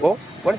Bố, bố đi.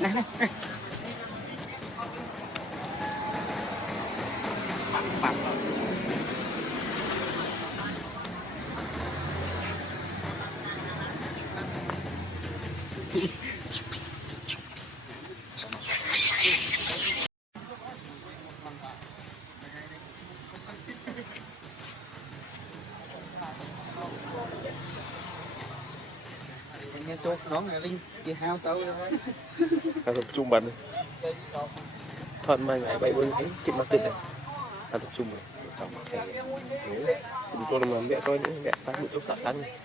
Này, này, này. Nghe chốt nó nghe linh kia hao tao rồi. Tập trung bắn thuận mai ngày bay bơi ấy trên mặt trận này tập trung rồi trong thẻ chúng tôi là mẹ coi những mẹ phát một chút sợ tăng này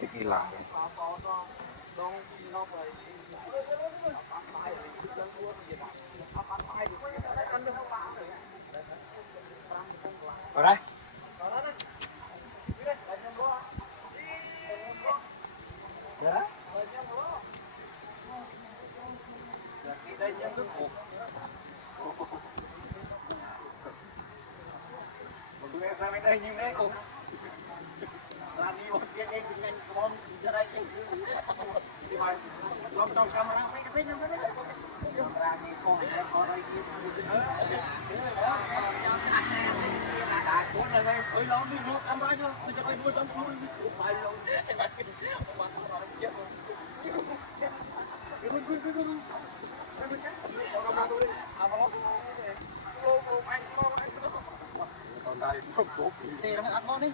Thích đi làm. Ở đây. Đây nhưng đấy cũng làm đi một tiếng anh nhanh con ra đây thì mà lom trong camera mấy cái nó ra đi con này có đây kia cuốn này này ơi lom đi nước camera cho tôi cho coi nuôi con phải luôn thì nó ăn ngon đi